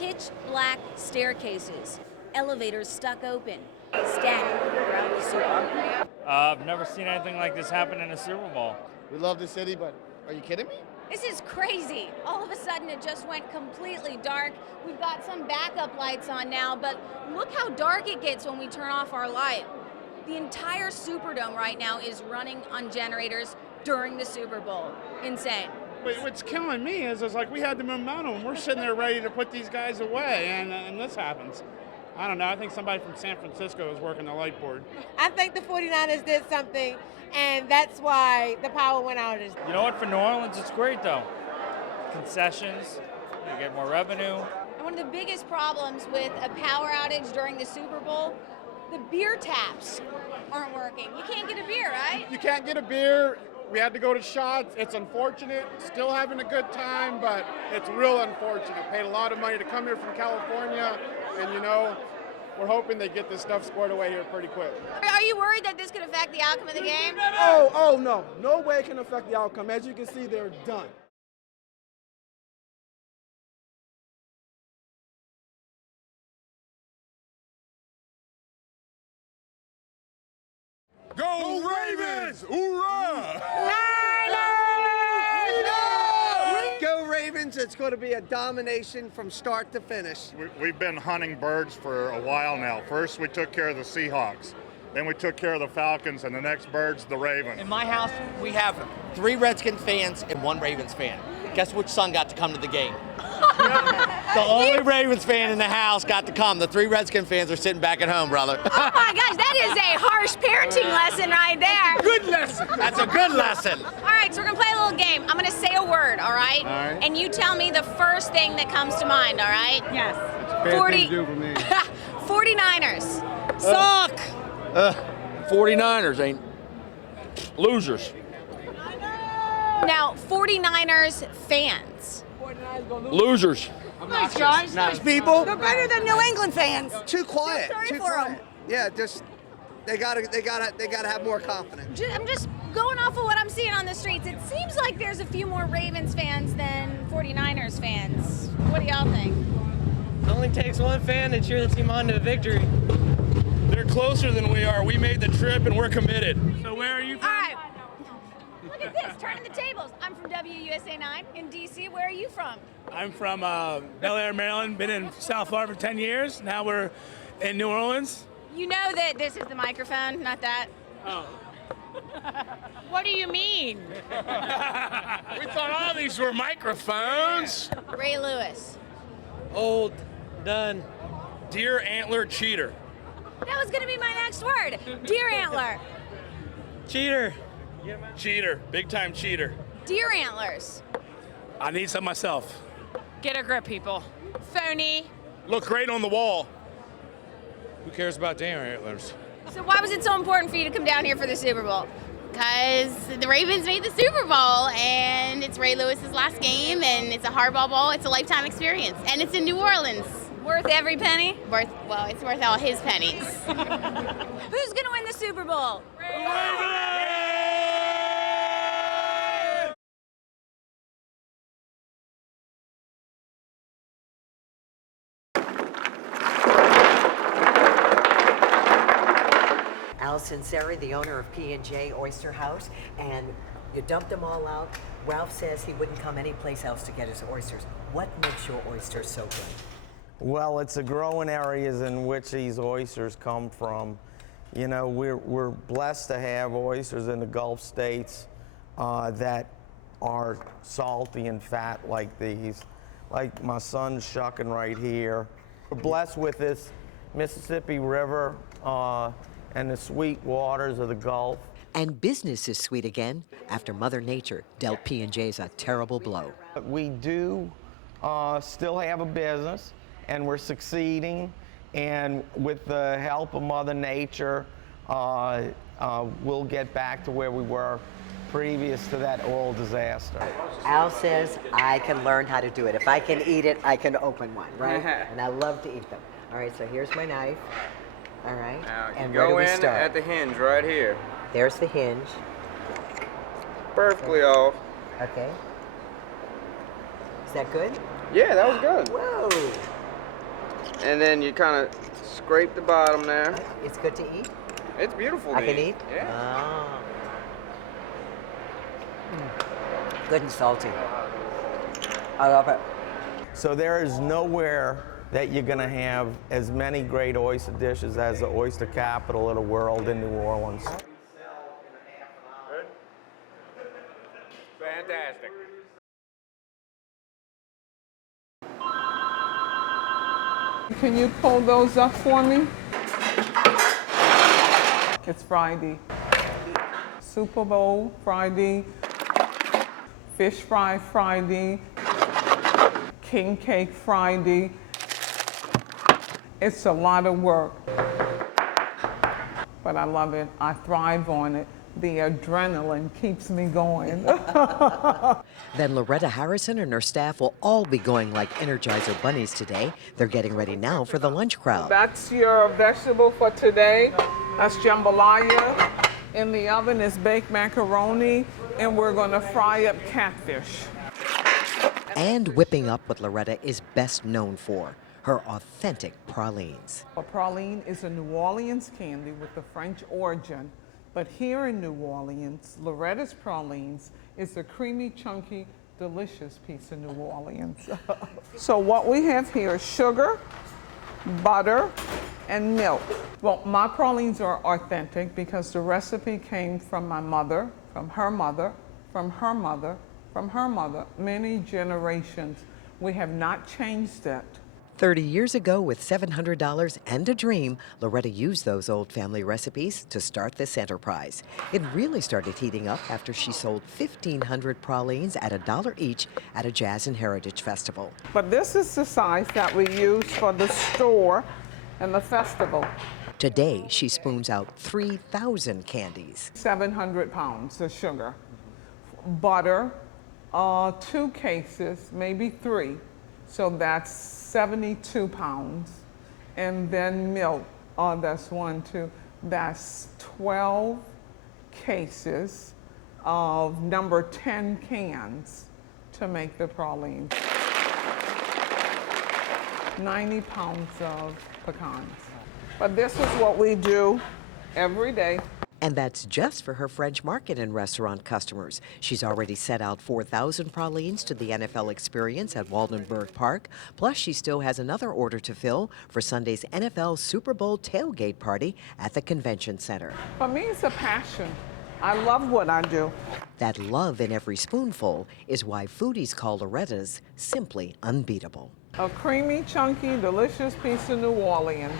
pitch black staircases, elevators stuck open, static throughout the Super Bowl. I've never seen anything like this happen in a Super Bowl. We love the city, but are you kidding me? This is crazy. All of a sudden it just went completely dark. We've got some backup lights on now, but look how dark it gets when we turn off our light. The entire Superdome right now is running on generators during the Super Bowl. Insane. But what's killing me is like we had the momentum. We're sitting there ready to put these guys away, and this happens. I don't know. I think somebody from San Francisco is working the light board. I think the 49ers did something, and that's why the power went out. You know what? For New Orleans, it's great, though. Concessions, you get more revenue. And one of the biggest problems with a power outage during the Super Bowl, the beer taps aren't working. You can't get a beer, right? You can't get a beer. We had to go to shots. It's unfortunate. Still having a good time, but it's real unfortunate. Paid a lot of money to come here from California, and we're hoping they get this stuff squared away here pretty quick. Are you worried that this could affect the outcome of the game? Oh no. No way it can affect the outcome. As you can see, they're done. Go Ravens! Hoorah! Go Ravens, it's going to be a domination from start to finish. We've been hunting birds for a while now. First, we took care of the Seahawks. Then we took care of the Falcons, and the next bird's the Ravens. In my house, we have 3 Redskins fans and 1 Ravens fan. Guess which son got to come to the game? The only Ravens fan in the house got to come. The 3 Redskin fans are sitting back at home, brother. Oh my gosh, that is a harsh parenting lesson right there. Good lesson. That's a good lesson. All right, so we're gonna play a little game. I'm gonna say a word, all right? All right. And you tell me the first thing that comes to mind, all right? Yes. Bad thing to do for me. 49ers. Suck. 49ers ain't losers. Now, 49ers fans. Losers. Nice, guys. Nice people. They're better than New England fans. Too quiet. Sorry Too for 'em. quiet. Yeah, just they gotta have more confidence. I'm just going off of what I'm seeing on the streets. It seems like there's a few more Ravens fans than 49ers fans. What do y'all think? It only takes one fan to cheer the team on to victory. They're closer than we are. We made the trip and we're committed. So where are you from? All right. Look at this, turning the tables. I'm from WUSA 9 in DC. Where are you from? I'm from Bel Air, Maryland. Been in South Florida for 10 years. Now we're in New Orleans. You know that this is the microphone, not that. Oh. What do you mean? We thought all these were microphones. Ray Lewis. Old, done. Deer antler cheater. That was gonna be my next word. Deer antler. Cheater. Cheater. Big time cheater. Deer antlers. I need some myself. Get a grip, people. Phony. Look great on the wall. Who cares about deer antlers? So why was it so important for you to come down here for the Super Bowl? Because the Ravens made the Super Bowl, and it's Ray Lewis's last game, and it's a hardball bowl. It's a lifetime experience, and it's in New Orleans. Worth every penny? Well, it's worth all his pennies. Who's gonna win the Super Bowl? Al Sinceri, the owner of P&J Oyster House, and you dumped them all out. Ralph says he wouldn't come anyplace else to get his oysters. What makes your oysters so good? Well, it's the growing areas in which these oysters come from. You know, we're blessed to have oysters in the Gulf states that are salty and fat like these. Like my son's shucking right here. We're blessed with this Mississippi River and the sweet waters of the Gulf. And business is sweet again after Mother Nature dealt P&J's a terrible blow. We do still have a business, and we're succeeding. And with the help of Mother Nature, we'll get back to where we were previous to that oil disaster. Al says I can learn how to do it. If I can eat it, I can open one, right? And I love to eat them. All right, so here's my knife. All right, and where do we start? At the hinge right here. There's the hinge. Perfectly off. Okay. Is that good? Yeah, that was good. Whoa. and then you kind of scrape the bottom there. It's good to eat? It's beautiful I to can eat? Yeah. Ah. Good and salty. I love it. So there is nowhere that you're going to have as many great oyster dishes as the oyster capital of the world in New Orleans. Fantastic. Can you pull those up for me? It's Friday. Super Bowl Friday, Fish Fry Friday, King Cake Friday. It's a lot of work, but I love it. I thrive on it. The adrenaline keeps me going. Then Loretta Harrison and her staff will all be going like Energizer bunnies today. They're getting ready now for the lunch crowd. That's your vegetable for today. That's jambalaya. In the oven is baked macaroni, and we're going to fry up catfish. And whipping up what Loretta is best known for, her authentic pralines. A praline is a New Orleans candy with a French origin, but here in New Orleans, Loretta's pralines is a creamy, chunky, delicious piece of New Orleans. So what we have here is sugar, butter, and milk. Well, my pralines are authentic because the recipe came from my mother, from her mother, from her mother, from her mother, many generations. We have not changed it. 30 years ago, with $700 and a dream, Loretta used those old family recipes to start this enterprise. It really started heating up after she sold 1,500 pralines at $1 each at a Jazz and Heritage Festival. But this is the size that we use for the store and the festival. Today, she spoons out 3,000 candies. 700 pounds of sugar. Butter, 2 cases, maybe 3. So that's 72 pounds. And then milk, that's 1, 2. That's 12 cases of number 10 cans to make the pralines. 90 pounds of pecans. But this is what we do every day. And that's just for her French Market and restaurant customers. She's already set out 4,000 pralines to the NFL Experience at Waldenberg Park. Plus, she still has another order to fill for Sunday's NFL Super Bowl tailgate party at the Convention Center. For me, it's a passion. I love what I do. That love in every spoonful is why foodies call Loretta's simply unbeatable. A creamy, chunky, delicious piece of New Orleans.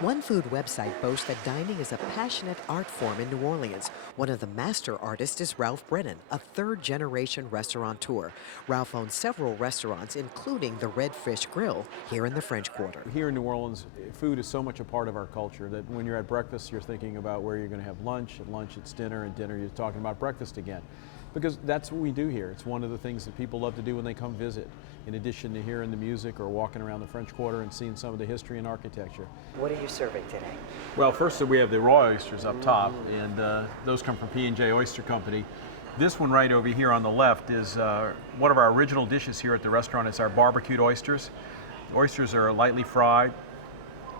One food website boasts that dining is a passionate art form in New Orleans. One of the master artists is Ralph Brennan, a third-generation restaurateur. Ralph owns several restaurants, including the Red Fish Grill here in the French Quarter. Here in New Orleans, food is so much a part of our culture that when you're at breakfast, you're thinking about where you're going to have lunch. At lunch, it's dinner. And dinner, you're talking about breakfast again. Because that's what we do here. It's one of the things that people love to do when they come visit, in addition to hearing the music or walking around the French Quarter and seeing some of the history and architecture. What are you serving today? Well, first we have the raw oysters up top, and those come from P&J Oyster Company. This one right over here on the left is one of our original dishes here at the restaurant. It's our barbecued oysters. The oysters are lightly fried,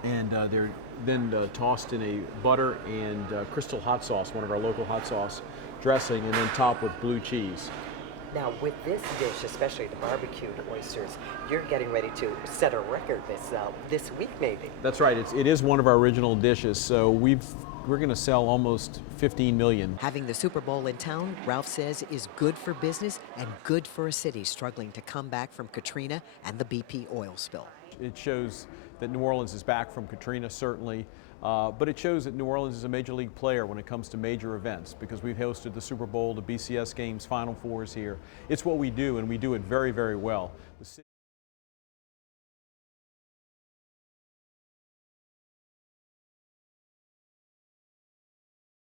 and they're then tossed in a butter and crystal hot sauce, one of our local hot sauce dressing, and then topped with blue cheese. Now, with this dish, especially the barbecued oysters, you're getting ready to set a record this week, maybe. That's right. It is one of our original dishes, so we're going to sell almost 15 million. Having the Super Bowl in town, Ralph says, is good for business and good for a city struggling to come back from Katrina and the BP oil spill. It shows that New Orleans is back from Katrina, certainly. But it shows that New Orleans is a major league player when it comes to major events, because we've hosted the Super Bowl, the BCS games, Final Fours here. It's what we do, and we do it very, very well.